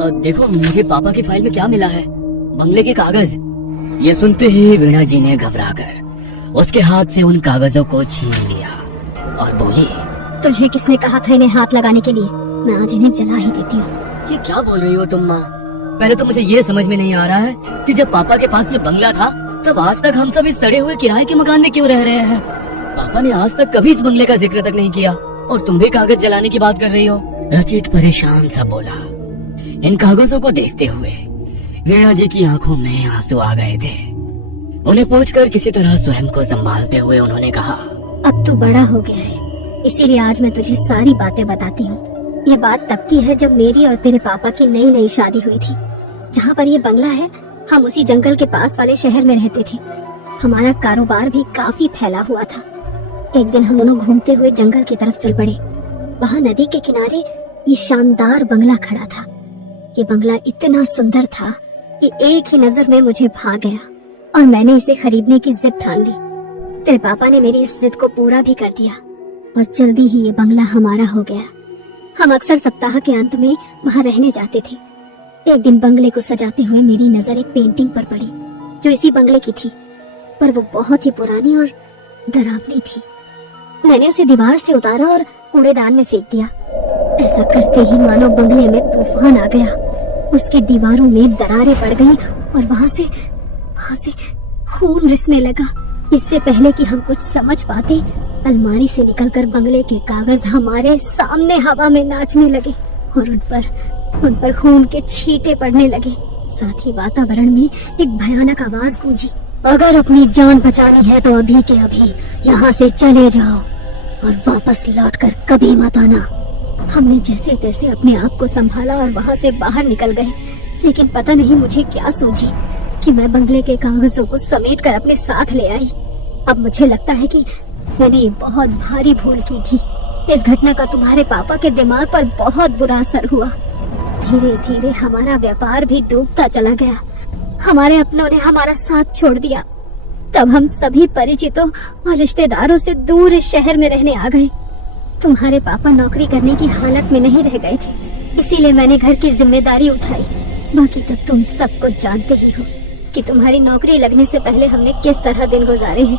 देखो मुझे पापा की फाइल में क्या मिला है, बंगले के कागज। ये सुनते ही वीणा जी ने घबराकर उसके हाथ से उन कागजों को छीन लिया और बोली, तुझे किसने कहा था इन्हें हाथ लगाने के लिए? मैं आज इन्हें जला ही देती हूँ। ये क्या बोल रही हो तुम माँ? पहले तो मुझे ये समझ में नहीं आ रहा है कि जब पापा के पास ये बंगला था तब आज तक हम सब इस सड़े हुए किराए के मकान में क्यों रह रहे हैं? पापा ने आज तक कभी इस बंगले का जिक्र तक नहीं किया और तुम भी कागज जलाने की बात कर रही हो। रचित परेशान सा बोला। इन कागजों को देखते हुए वीणा जी की आंखों में आंसू आ गए थे। उन्हें पूछकर किसी तरह स्वयं को संभालते हुए उन्होंने कहा, अब तू बड़ा हो गया है, इसीलिए आज मैं तुझे सारी बातें बताती हूँ। ये बात तब की है जब मेरी और तेरे पापा की नई नई शादी हुई थी। जहाँ पर ये बंगला है, हम उसी जंगल के पास वाले शहर में रहते थे। हमारा कारोबार भी काफी फैला हुआ था। एक दिन हम दोनों घूमते हुए जंगल की तरफ चल पड़े। वहाँ नदी के किनारे ये शानदार बंगला खड़ा था। ये बंगला इतना सुंदर था कि एक ही नजर में मुझे भा गया और मैंने इसे खरीदने की जिद ठान ली। तेरे पापा ने मेरी इस जिद को पूरा भी कर दिया और जल्दी ही ये बंगला हमारा हो गया। हम अक्सर सप्ताह के अंत में वहाँ रहने जाते थे। एक दिन बंगले को सजाते हुए मेरी नजर एक पेंटिंग पर पड़ी जो इसी बंगले की थी, पर वो बहुत ही पुरानी और डरावनी थी। मैंने उसे दीवार से उतारा और कूड़ेदान में फेंक दिया। ऐसा करते ही मानो बंगले में तूफान आ गया। उसके दीवारों में दरारें पड़ गईं और वहाँ से खून रिसने लगा। इससे पहले कि हम कुछ समझ पाते, अलमारी से निकलकर बंगले के कागज हमारे सामने हवा में नाचने लगे और उन पर खून के छींटे पड़ने लगे। साथ ही वातावरण में एक भयानक आवाज गूंजी, अगर अपनी जान बचानी है तो अभी के अभी यहाँ से चले जाओ और वापस लौटकर कभी मत आना। हमने जैसे तैसे अपने आप को संभाला और वहाँ से बाहर निकल गए, लेकिन पता नहीं मुझे क्या सूझी कि मैं बंगले के कागजों को समेट कर अपने साथ ले आई। अब मुझे लगता है कि मैंने ये बहुत भारी भूल की थी। इस घटना का तुम्हारे पापा के दिमाग पर बहुत बुरा असर हुआ। धीरे धीरे हमारा व्यापार भी डूबता चला गया। हमारे अपनों ने हमारा साथ छोड़ दिया। तब हम सभी परिचितों और रिश्तेदारों से दूर इस शहर में रहने आ गए। तुम्हारे पापा नौकरी करने की हालत में नहीं रह गए थे, इसीलिए मैंने घर की जिम्मेदारी उठाई। बाकी तो तुम सब कुछ जानते ही हो कि तुम्हारी नौकरी लगने से पहले हमने किस तरह दिन गुजारे हैं।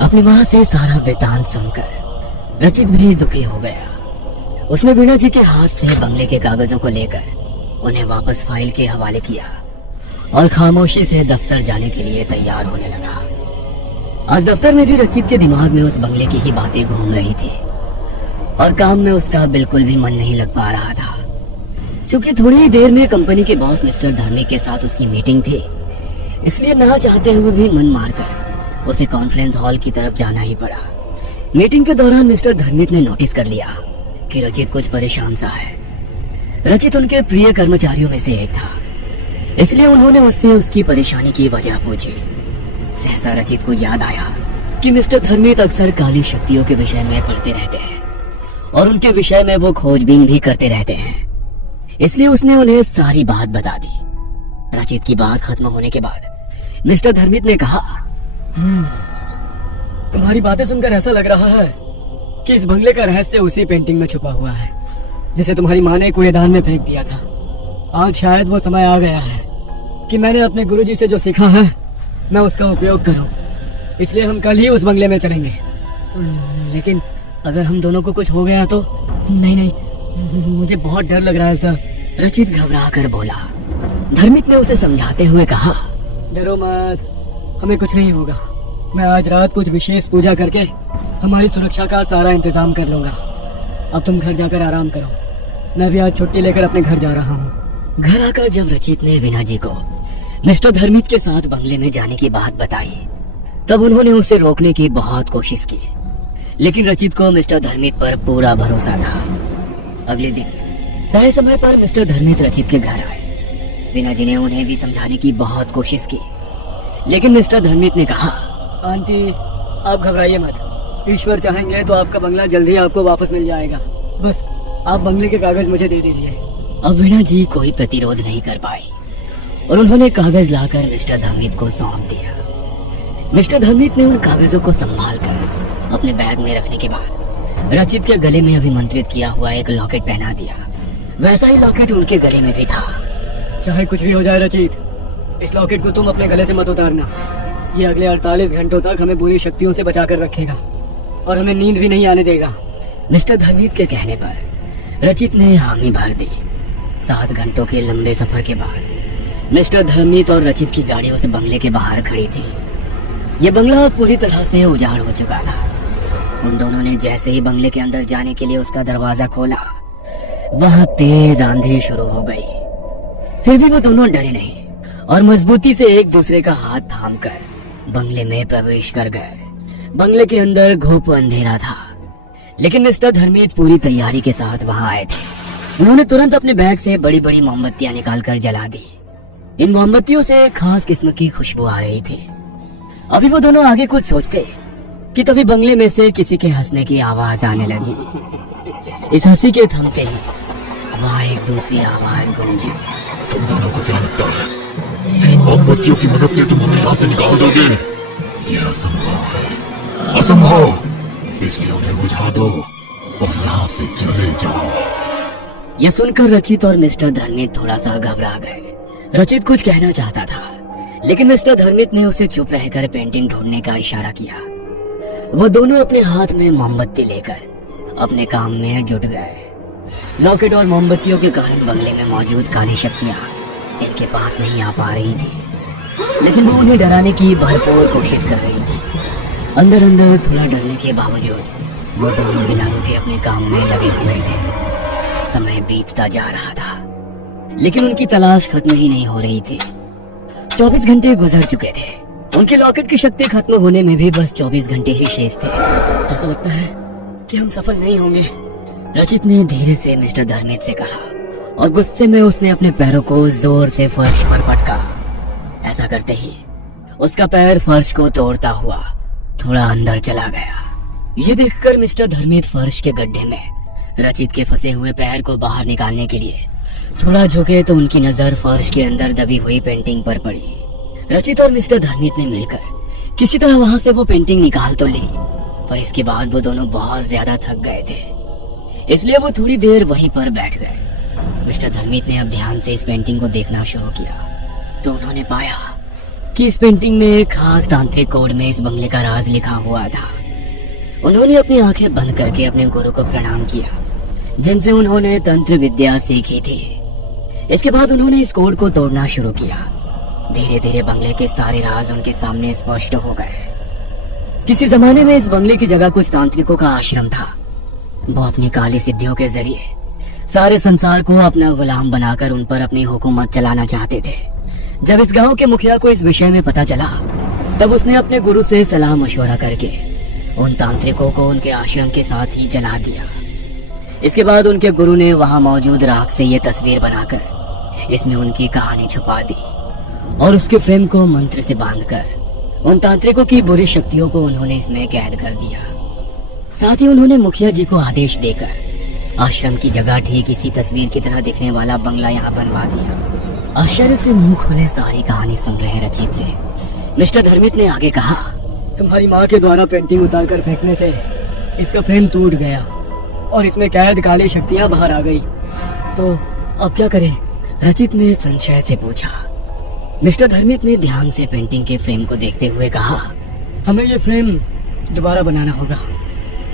अपनी माँ से सारा वृतांत सुनकर रचित भी दुखी हो गया। उसने वीणा जी के हाथ से बंगले के कागजों को लेकर उन्हें वापस फाइल के हवाले किया और खामोशी से दफ्तर जाने के लिए तैयार होने लगा। आज दफ्तर में भी रचित के दिमाग में उस बंगले की ही बातें घूम रही थी और काम में उसका बिल्कुल भी मन नहीं लग पा रहा था। क्योंकि थोड़ी ही देर में कंपनी के बॉस मिस्टर धर्मी के साथ उसकी मीटिंग थी, इसलिए ना चाहते हुए भी मन मारकर उसे कॉन्फ्रेंस हॉल की तरफ जाना ही पड़ा। मीटिंग के दौरान मिस्टर धर्मित ने नोटिस कर लिया कि रचित कुछ परेशान सा है। रचित उनके प्रिय कर्मचारियों में से एक था, इसलिए उन्होंने उससे उसकी परेशानी की वजह पूछी। सहसा रचित को याद आया कि मिस्टर धर्मित अक्सर काली शक्तियों के विषय में पढ़ते रहते हैं और उनके विषय में वो खोजबीन भी करते रहते हैं, इसलिए उसने उन्हें सारी बात बता दी। रचित की बात खत्म होने के बाद मिस्टर धर्मित ने कहा, तुम्हारी बातें सुनकर ऐसा लग रहा है कि इस बंगले का रहस्य उसी पेंटिंग में छुपा हुआ है जिसे तुम्हारी माँ ने कूड़ेदान में फेंक दिया था। आज शायद वो समय आ गया है कि मैंने अपने गुरुजी से जो सीखा है मैं उसका उपयोग करूं, इसलिए हम कल ही उस बंगले में चलेंगे। लेकिन अगर हम दोनों को कुछ हो गया तो? नहीं, मुझे बहुत डर लग रहा है सर, रचित घबरा कर बोला। धर्मित ने उसे समझाते हुए कहा, डरो मत, हमें कुछ नहीं होगा। मैं आज रात कुछ विशेष पूजा करके हमारी सुरक्षा का सारा इंतजाम कर लूंगा। अब तुम घर जाकर आराम करो, मैं भी आज छुट्टी लेकर अपने घर जा रहा हूँ। घर आकर जब रचित ने वीणा जी को मिस्टर धर्मित के साथ बंगले में जाने की बात बताई, तब उन्होंने उसे रोकने की बहुत कोशिश की, लेकिन रचित को मिस्टर धर्मित पर पूरा भरोसा था। अगले दिन तय समय पर मिस्टर धर्मित रचित के घर आए। वीणा जी ने उन्हें भी समझाने की बहुत कोशिश की, लेकिन मिस्टर धर्मित ने कहा, आंटी आप घबराइए मत, ईश्वर चाहेंगे तो आपका बंगला जल्दी आपको वापस मिल जाएगा। बस आप बंगले के कागज मुझे दे दीजिए। अब वीणा जी कोई प्रतिरोध नहीं कर पाई और उन्होंने कागज लाकर मिस्टर धर्मित को सौंप दिया। मिस्टर धर्मित ने उन कागजों को संभाल कर अपने बैग में रखने के बाद रचित के गले में अभिमंत्रित किया हुआ एक लॉकेट पहना दिया। वैसा ही लॉकेट उनके गले में भी था। चाहे कुछ भी हो जाए रचित, इस लॉकेट को तुम अपने गले से मत उतारना। ये अगले 48 घंटों तक हमें बुरी शक्तियों से बचा कर रखेगा और हमें नींद भी नहीं आने देगा। मिस्टर धर्मित के कहने पर रचित ने हामी भर दी। 7 घंटों के लंबे सफर के बाद मिस्टर धर्मित और रचित की गाड़ी उस बंगले के बाहर खड़ी थी। यह बंगला पूरी तरह से उजाड़ हो चुका था। उन दोनों ने जैसे ही बंगले के अंदर जाने के लिए उसका दरवाजा खोला, वहां तेज आंधी शुरू हो गई। फिर भी वो दोनों डरे नहीं और मजबूती से एक दूसरे का हाथ थामकर बंगले में प्रवेश कर गए। बंगले के अंदर घुप अंधेरा था, लेकिन मिस्टर धर्मित पूरी तैयारी के साथ वहां आए थे। उन्होंने तुरंत अपने बैग से बड़ी बड़ी मोमबत्तियां निकालकर जला दी। इन मोमबत्तियों से खास किस्म की खुशबू आ रही थी। अभी वो दोनों आगे कुछ सोचते कि तभी बंगले में से किसी के हंसने की आवाज आने लगी। इस हंसी के थमते ही वहाँ एक दूसरी आवाज गूंजी। तुम दोनों को क्या लगता है इन मोमबत्तियों की मदद से तुम हमें यहाँ से निकाल दोगे? यह असंभव है, असंभव। इसलिए उन्हें बुझा दो और यहाँ से चले जाओ। यह सुनकर रचित और मिस्टर धर्मित थोड़ा सा घबरा गए। रचित कुछ कहना चाहता था, लेकिन मिस्टर धर्मित ने उसे चुप रहकर पेंटिंग ढूंढने का इशारा किया। वो दोनों अपने हाथ में मोमबत्ती लेकर अपने काम में जुट गए। लॉकेट और मोमबत्तियों के कारण बंगले में मौजूद काली शक्तियां इनके पास नहीं आ पा रही थी, लेकिन वो उन्हें डराने की भरपूर कोशिश कर रही थी। अंदर अंदर थोड़ा डरने के बावजूद वो दोनों बिना रुके अपने काम में लगे हुए थे। समय बीतता जा रहा था, लेकिन उनकी तलाश खत्म ही नहीं हो रही थी। 24 घंटे गुजर चुके थे। उनके लॉकेट की शक्ति खत्म होने में भी बस 24 घंटे ही शेष थे। ऐसा लगता है कि हम सफल नहीं होंगे, रचित ने धीरे से मिस्टर धर्मित से कहा और गुस्से में उसने अपने पैरों को जोर से फर्श पर पटका। ऐसा करते ही उसका पैर फर्श को तोड़ता हुआ थोड़ा अंदर चला गया। ये देखकर मिस्टर धर्मित फर्श के गड्ढे में रचित के फंसे हुए पैर को बाहर निकालने के लिए थोड़ा झुके तो उनकी नजर फर्श के अंदर दबी हुई पेंटिंग पर पड़ी। रचित और मिस्टर धर्मित ने मिलकर किसी तरह वहां से वो पेंटिंग निकाल तो ली, पर इसके बाद वो दोनों बहुत ज्यादा थक गए थे, इसलिए वो थोड़ी देर वहीं पर बैठ गए। मिस्टर धर्मित ने अब ध्यान से इस पेंटिंग को देखना शुरू किया तो उन्होंने पाया कि इस पेंटिंग में एक खास तांत्रिक कोड में इस बंगले का राज लिखा हुआ था। उन्होंने अपनी आंखें बंद करके अपने गुरु को प्रणाम किया, जिनसे उन्होंने तंत्र विद्या सीखी थी। इसके बाद उन्होंने इस कोड को तोड़ना शुरू किया। धीरे धीरे बंगले के सारे राज उनके सामने स्पष्ट हो गए। किसी जमाने में इस बंगले की जगह कुछ तांत्रिकों का आश्रम था। वो अपनी काली सिद्धियों के जरिए सारे संसार को अपना गुलाम बनाकर उन पर अपनी हुकूमत चलाना चाहते थे। जब इस गांव के मुखिया को इस विषय में पता चला, तब उसने अपने गुरु से सलाह मशवरा करके उन तांत्रिकों को उनके आश्रम के साथ ही जला दिया। इसके बाद उनके गुरु ने वहां मौजूद राख से ये तस्वीर बनाकर इसमें उनकी कहानी छुपा दी और उसके फ्रेम को मंत्र से बांधकर उन तांत्रिकों की बुरी शक्तियों को उन्होंने इसमें कैद कर दिया। साथ ही उन्होंने मुखिया जी को आदेश देकर आश्रम की जगह ठीक इसी तस्वीर की तरह दिखने वाला बंगला यहाँ बनवा दिया। आश्चर्य से मुंह खोले सारी कहानी सुन रहे रचित से मिस्टर धर्मित ने आगे कहा, तुम्हारी माँ के द्वारा पेंटिंग उतार कर फेंकने से इसका फ्रेम टूट गया और इसमें कैद काली शक्तियाँ बाहर आ गई, तो अब क्या करें? रचित ने संशय से पूछा। मिस्टर धर्मित ने ध्यान से पेंटिंग के फ्रेम को देखते हुए कहा, हमें ये फ्रेम दोबारा बनाना होगा,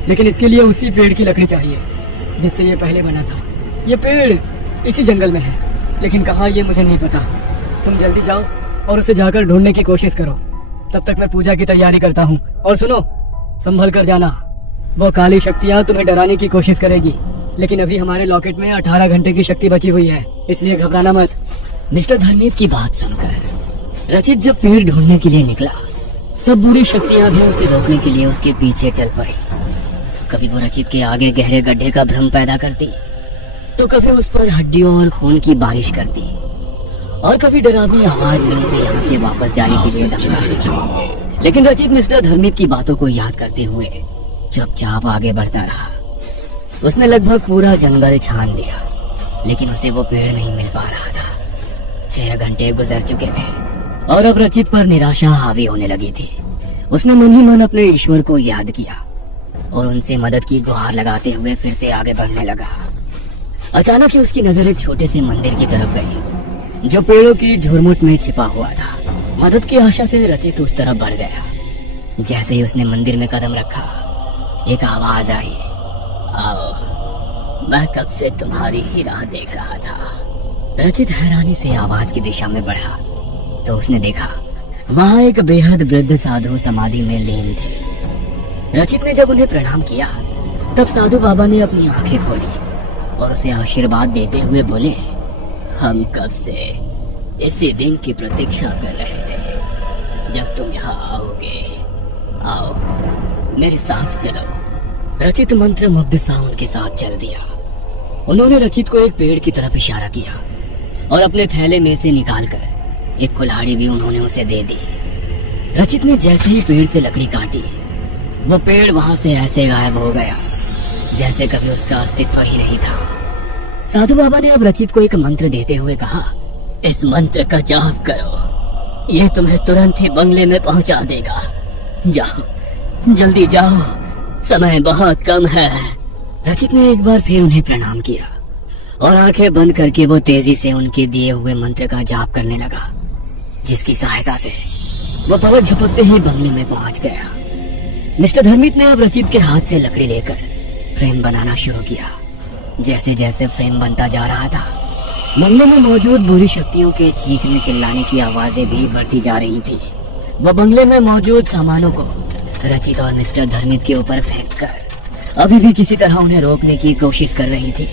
लेकिन इसके लिए उसी पेड़ की लकड़ी चाहिए जिससे ये पहले बना था। ये पेड़ इसी जंगल में है, लेकिन कहाँ ये मुझे नहीं पता। तुम जल्दी जाओ और उसे जाकर ढूंढने की कोशिश करो, तब तक मैं पूजा की तैयारी करता हूँ। और सुनो, संभल कर जाना। वो काली शक्तियाँ तुम्हें डराने की कोशिश करेगी, लेकिन अभी हमारे लॉकेट में 18 घंटे की शक्ति बची हुई है, इसलिए घबराना मत। मिस्टर धर्मित की बात सुनकर रचित जब पेड़ ढूंढने के लिए निकला, तब बुरी शक्तियां भी उसे रोकने के लिए उसके पीछे चल पड़ी। कभी वो रचित के आगे गहरे गड्ढे का भ्रम पैदा करती, तो कभी उस पर हड्डियों और खून की बारिश करती, और कभी डरावनी आवाज में उसे यहाँ से वापस जाने के लिए धमकाती। लेकिन रचित मिस्टर धर्मित की बातों को याद करते हुए चुपचाप आगे बढ़ता रहा। उसने लगभग पूरा जंगल छान लिया, लेकिन उसे वो पेड़ नहीं मिल पा रहा था। 6 घंटे गुजर चुके थे और अब रचित पर निराशा हावी होने लगी थी। उसने मन ही मन अपने ईश्वर को याद किया और उनसे मदद की गुहार लगाते हुए फिर से आगे बढ़ने लगा। अचानक ही उसकी नजर एक छोटे से मंदिर की तरफ गई, जो पेड़ों की झुरमुट में छिपा हुआ था। मदद की आशा से रचित उस तरफ बढ़ गया। जैसे ही उसने मंदिर में कदम रखा, एक आवाज आई, आओ, मैं कब से तुम्हारी ही राह देख रहा था। रचित हैरानी से आवाज की दिशा में बढ़ा तो उसने देखा वहां एक बेहद वृद्ध साधु समाधि में लीन थे। रचित ने जब उन्हें प्रणाम किया तब साधु बाबा ने अपनी आंखें खोली और उसे आशीर्वाद देते हुए बोले, हम कब से इसी दिन की प्रतीक्षा कर रहे थे जब तुम यहाँ आओगे। आओ मेरे साथ चलो। रचित मंत्र मुग्ध सा उनके साथ चल दिया। उन्होंने रचित को एक पेड़ की तरफ इशारा किया और अपने थैले में से निकालकर एक कुल्हाड़ी भी उन्होंने उसे दे दी। रचित ने जैसे ही पेड़ से लकड़ी काटी, वो पेड़ वहां से ऐसे गायब हो गया जैसे कभी उसका अस्तित्व ही नहीं था। साधु बाबा ने अब रचित को एक मंत्र देते हुए कहा, इस मंत्र का जाप करो, यह तुम्हें तुरंत ही बंगले में पहुंचा देगा। जाओ, जल्दी जाओ, समय बहुत कम है। रचित ने एक बार फिर उन्हें प्रणाम किया और आंखें बंद करके वो तेजी से उनके दिए हुए मंत्र का जाप करने लगा, जिसकी सहायता से वो पलक झपकते ही बंगले में पहुंच गया। मिस्टर धर्मित ने अब रचित के हाथ से लकड़ी लेकर फ्रेम बनाना शुरू किया। जैसे जैसे फ्रेम बनता जा रहा था, बंगले में मौजूद बुरी शक्तियों के चीखने चिल्लाने की आवाजें भी बढ़ती जा रही थी। वह बंगले में मौजूद सामानों को रचित और मिस्टर धर्मित के ऊपर फेंककर अभी भी किसी तरह उन्हें रोकने की कोशिश कर रही थी,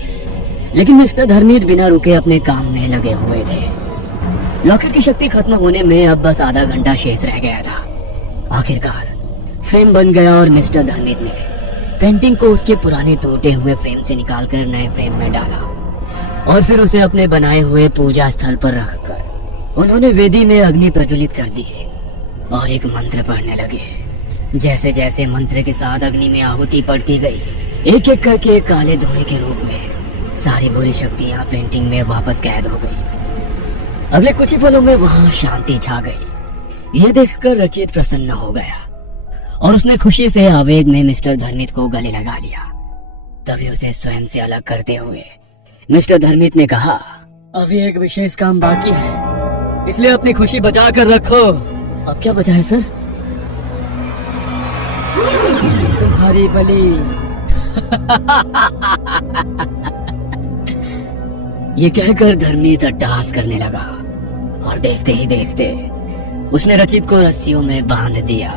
लेकिन मिस्टर धर्मित बिना रुके अपने काम में लगे हुए थे। लॉकेट की शक्ति खत्म होने में अब बस आधा घंटा शेष रह गया था। आखिरकार फ्रेम बन गया और मिस्टर धर्मित ने पेंटिंग को उसके पुराने टूटे हुए फ्रेम से निकालकर नए फ्रेम में डाला और फिर उसे अपने बनाए हुए पूजा स्थल पर रखकर उन्होंने वेदी में अग्नि प्रज्वलित कर दी और एक मंत्र पढ़ने लगे। जैसे जैसे मंत्र के साथ अग्नि में आहुति पड़ती गई, एक एक करके काले धुएं के रूप में सारी बुरी शक्तियां पेंटिंग में वापस कैद हो गई। अगले कुछ ही पलों में वहां शांति छा गई। यह देखकर रचित प्रसन्न हो गया और उसने खुशी से आवेग में मिस्टर धर्मित को गले लगा लिया। तभी उसे स्वयं से अलग करते हुए मिस्टर धर्मित ने कहा, अभी एक विशेष काम बाकी है, इसलिए अपनी खुशी बचा कर रखो। अब क्या बचा है सर? तुम्हारी बलि। ये कहकर धर्मित अट्टहास करने लगा और देखते ही देखते उसने रचित को रस्सियों में बांध दिया।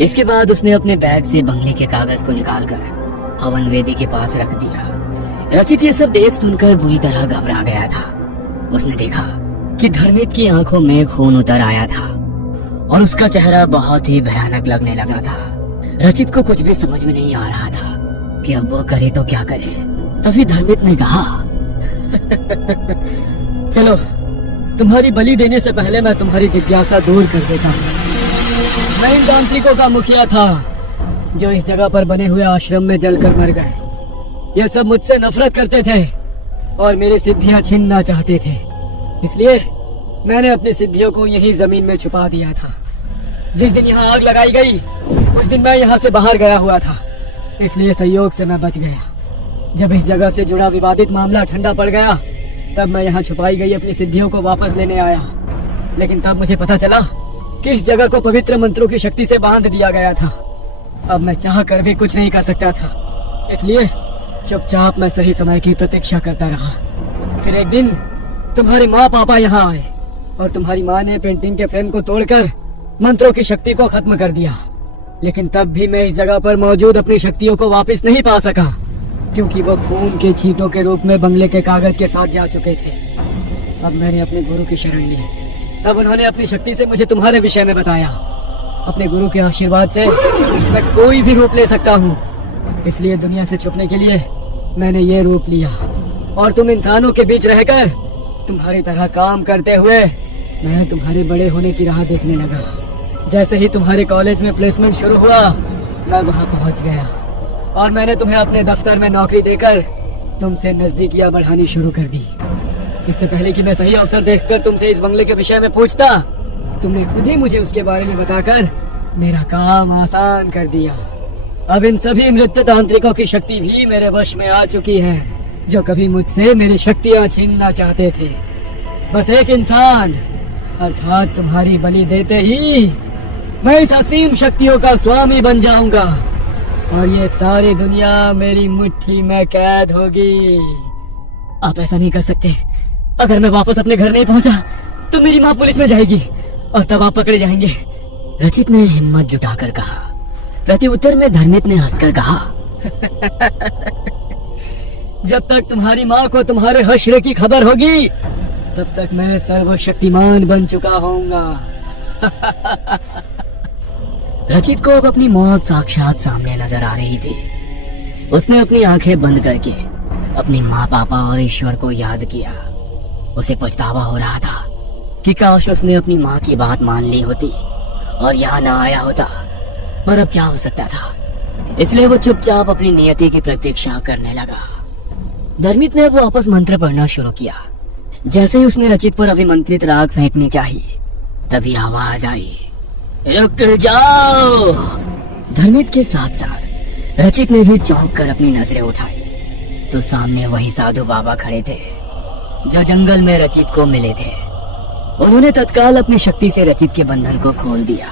इसके बाद उसने अपने बैग से बंगले के कागज को निकालकर हवन वेदी के पास रख दिया। रचित ये सब देख सुनकर बुरी तरह घबरा गया था। उसने देखा कि धर्मित की आंखों में खून उतर आया था और उसका चेहरा बहुत ही भयानक लगने लगा था। रचित को कुछ भी समझ में नहीं आ रहा था कि अब वो करे तो क्या करे। तभी धर्मित ने कहा, चलो, तुम्हारी बलि देने से पहले मैं तुम्हारी जिज्ञासा दूर कर देता हूँ। मैं इन तांत्रिकों का मुखिया था जो इस जगह पर बने हुए आश्रम में जलकर मर गए। ये सब मुझसे नफरत करते थे और मेरी सिद्धियां छीनना चाहते थे, इसलिए मैंने अपनी सिद्धियों को यही जमीन में छुपा दिया था। जिस दिन यहाँ आग लगाई गई उस दिन मैं यहाँ से बाहर गया हुआ था, इसलिए संयोग से मैं बच गया। जब इस जगह से जुड़ा विवादित मामला ठंडा पड़ गया तब मैं यहाँ छुपाई गई अपनी सिद्धियों को वापस लेने आया, लेकिन तब मुझे पता चला कि इस जगह को पवित्र मंत्रों की शक्ति से बांध दिया गया था। अब मैं चाह कर भी कुछ नहीं कर सकता था, इसलिए चुपचाप मैं सही समय की प्रतीक्षा करता रहा। फिर एक दिन तुम्हारी माँ पापा यहाँ आए और तुम्हारी माँ ने पेंटिंग के फ्रेम को तोड़कर मंत्रों की शक्ति को खत्म कर दिया, लेकिन तब भी मैं इस जगह पर मौजूद अपनी शक्तियों को वापस नहीं पा सका, क्योंकि वो खून के छींटों के रूप में बंगले के कागज के साथ जा चुके थे। अब मैंने अपने गुरु की शरण ली, तब उन्होंने अपनी शक्ति से मुझे तुम्हारे विषय में बताया। अपने गुरु के आशीर्वाद से मैं कोई भी रूप ले सकता हूँ, इसलिए दुनिया से छुपने के लिए मैंने ये रूप लिया और तुम इंसानों के बीच रहकर तुम्हारी तरह काम करते हुए मैं तुम्हारे बड़े होने की राह देखने लगा। जैसे ही तुम्हारे कॉलेज में प्लेसमेंट शुरू हुआ मैं वहाँ पहुँच गया और मैंने तुम्हें अपने दफ्तर में नौकरी देकर तुमसे नजदीकियां बढ़ानी शुरू कर दी। इससे पहले कि मैं सही अवसर देखकर तुमसे इस बंगले के विषय में पूछता, तुमने खुद ही मुझे उसके बारे में बताकर मेरा काम आसान कर दिया। अब इन सभी मृत तांत्रिकों की शक्ति भी मेरे वश में आ चुकी है, जो कभी मुझसे मेरी शक्तियां छीनना चाहते थे। बस एक इंसान अर्थात तुम्हारी बलि देते ही मैं इस असीम शक्तियों का स्वामी बन जाऊंगा और ये सारी दुनिया मेरी मुट्ठी में कैद होगी। आप ऐसा नहीं कर सकते। अगर मैं वापस अपने घर नहीं पहुंचा तो मेरी माँ पुलिस में जाएगी और तब आप पकड़े जाएंगे। रचित ने हिम्मत जुटाकर कहा। प्रत्युत्तर में धर्मित ने हंसकर कहा, जब तक तुम्हारी माँ को तुम्हारे हश्र की खबर होगी तब तक मैं सर्वशक्तिमान बन चुका होऊंगा। रचित को अब अपनी मौत साक्षात सामने नजर आ रही थी। उसने अपनी आंखें बंद करके अपनी माँ, पापा और ईश्वर को याद किया। उसे पछतावा हो रहा था कि काश उसने अपनी माँ की बात मान ली होती और यहाँ ना आया होता, पर अब क्या हो सकता था। इसलिए वो चुपचाप अपनी नियति की प्रतीक्षा करने लगा। धर्मित ने वो वापस मंत्र पढ़ना शुरू किया। जैसे ही उसने रचित पर अभिमंत्रित राग फेंकनी चाहिए तभी आवाज आई, रुक जाओ। धर्मित के साथ साथ रचित ने भी चौंक कर अपनी नजरें उठाई तो सामने वही साधु बाबा खड़े थे जो जंगल में रचित को मिले थे। उन्होंने तत्काल अपनी शक्ति से रचित के बंधन को खोल दिया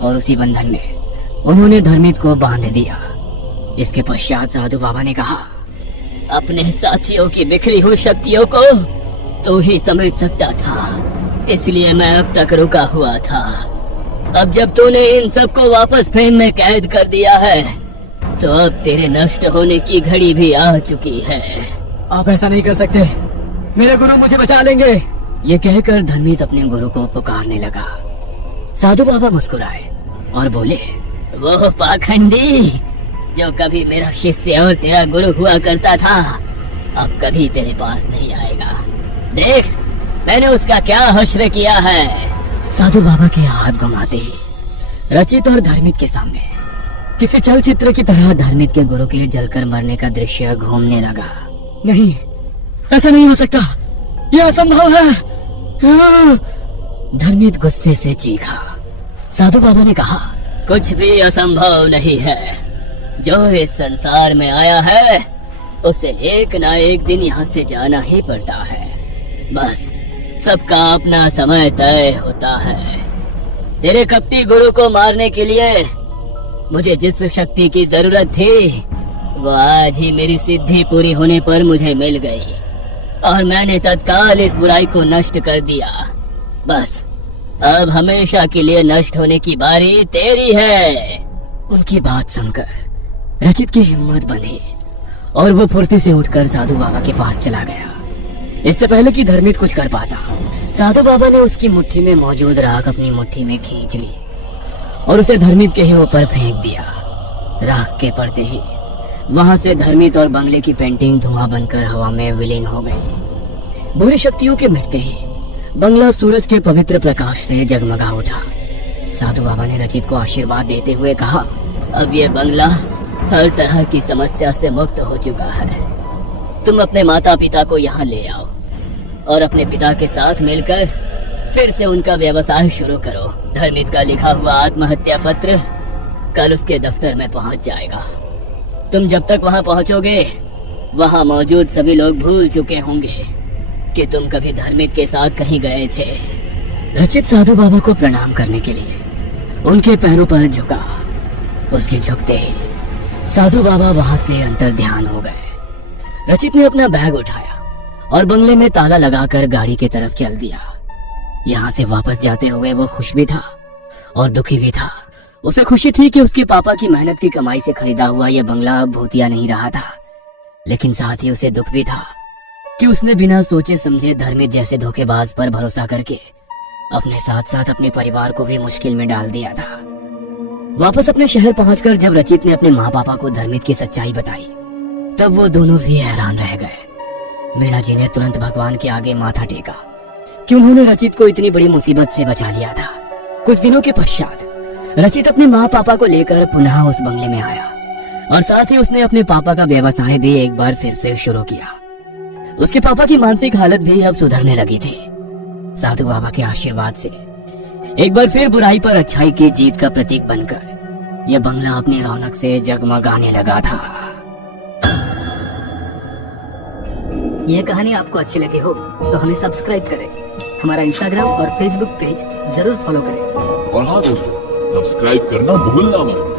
और उसी बंधन में उन्होंने धर्मित को बांध दिया। इसके पश्चात साधु बाबा ने कहा, अपने साथियों की बिखरी हुई शक्तियों को तू ही समेट सकता था, इसलिए मैं अब तक रुका हुआ था। अब जब तूने इन सबको वापस फ्रेम में कैद कर दिया है तो अब तेरे नष्ट होने की घड़ी भी आ चुकी है। आप ऐसा नहीं कर सकते, मेरे गुरु मुझे बचा लेंगे। ये कहकर धर्मित अपने गुरु को पुकारने लगा। साधु बाबा मुस्कुराए और बोले, वो पाखंडी जो कभी मेरा शिष्य और तेरा गुरु हुआ करता था अब कभी तेरे पास नहीं आएगा। देख मैंने उसका क्या हश्र किया है। साधु बाबा के हाथ घुमाते ही रचित और धर्मित के सामने किसी चलचित्र की तरह धर्मित के गुरु के जलकर मरने का दृश्य घूमने लगा। नहीं, ऐसा नहीं हो सकता, यह असंभव है। धर्मित गुस्से से चीखा। साधु बाबा ने कहा, कुछ भी असंभव नहीं है। जो इस संसार में आया है उसे एक ना एक दिन यहाँ से जाना ही पड़ता है। बस सबका अपना समय तय होता है। तेरे कपटी गुरु को मारने के लिए मुझे जिस शक्ति की जरूरत थी वो आज ही मेरी सिद्धि पूरी होने पर मुझे मिल गई और मैंने तत्काल इस बुराई को नष्ट कर दिया। बस अब हमेशा के लिए नष्ट होने की बारी तेरी है। उनकी बात सुनकर रचित की हिम्मत बंधी और वो फुर्ती से उठकर साधु बाबा के पास चला गया। इससे पहले कि धर्मित कुछ कर पाता, साधु बाबा ने उसकी मुट्ठी में मौजूद राख अपनी मुट्ठी में खींच ली और उसे धर्मित के ही ऊपर फेंक दिया। राख के पड़ते ही वहां से धर्मित और बंगले की पेंटिंग धुआं बनकर हवा में विलीन हो गई। बुरी शक्तियों के मिटते ही बंगला सूरज के पवित्र प्रकाश से जगमगा उठा। साधु बाबा ने रचित को आशीर्वाद देते हुए कहा, अब ये बंगला हर तरह की समस्या से मुक्त हो चुका है। तुम अपने माता पिता को यहाँ ले आओ और अपने पिता के साथ मिलकर फिर से उनका व्यवसाय शुरू करो। धर्मित का लिखा हुआ आत्महत्या पत्र कल उसके दफ्तर में पहुँच जाएगा। तुम जब तक वहाँ पहुँचोगे वहाँ मौजूद सभी लोग भूल चुके होंगे कि तुम कभी धर्मित के साथ कहीं गए थे। रचित साधु बाबा को प्रणाम करने के लिए उनके पैरों पर झुका। उसके झुकते ही साधु बाबा वहां से अंतर ध्यान हो गए। रचित ने अपना बैग उठाया और बंगले में ताला लगाकर गाड़ी की तरफ चल दिया। यहाँ से वापस जाते हुए वो खुश भी था और दुखी भी था। उसे खुशी थी कि उसके पापा की मेहनत की कमाई से खरीदा हुआ यह बंगला भूतिया नहीं रहा था, लेकिन साथ ही उसे दुख भी था कि उसने बिना सोचे समझे धर्मित जैसे धोखेबाज पर भरोसा करके अपने साथ साथ अपने परिवार को भी मुश्किल में डाल दिया था। वापस अपने शहर पहुंचकर जब रचित ने अपने माँ पापा को धर्मित की सच्चाई बताई तब वो दोनों भी हैरान रह गए। मीणा जी ने तुरंत भगवान के आगे माथा टेका कि उन्होंने रचित को इतनी बड़ी मुसीबत से बचा लिया था। कुछ दिनों के पश्चात रचित अपने माँ पापा को लेकर पुनः उस बंगले में आया और साथ ही उसने अपने पापा का व्यवसाय भी एक बार फिर से शुरू किया। उसके पापा की मानसिक हालत भी अब सुधरने लगी थी। साधु बाबा के आशीर्वाद से एक बार फिर बुराई पर अच्छाई की जीत का प्रतीक बनकर यह बंगला अपनी रौनक से जगमगाने लगा था। ये कहानी आपको अच्छी लगी हो तो हमें सब्सक्राइब करें, हमारा इंस्टाग्राम और फेसबुक पेज जरूर फॉलो करें। और हाँ दोस्तों, सब्सक्राइब करना भूलना मत।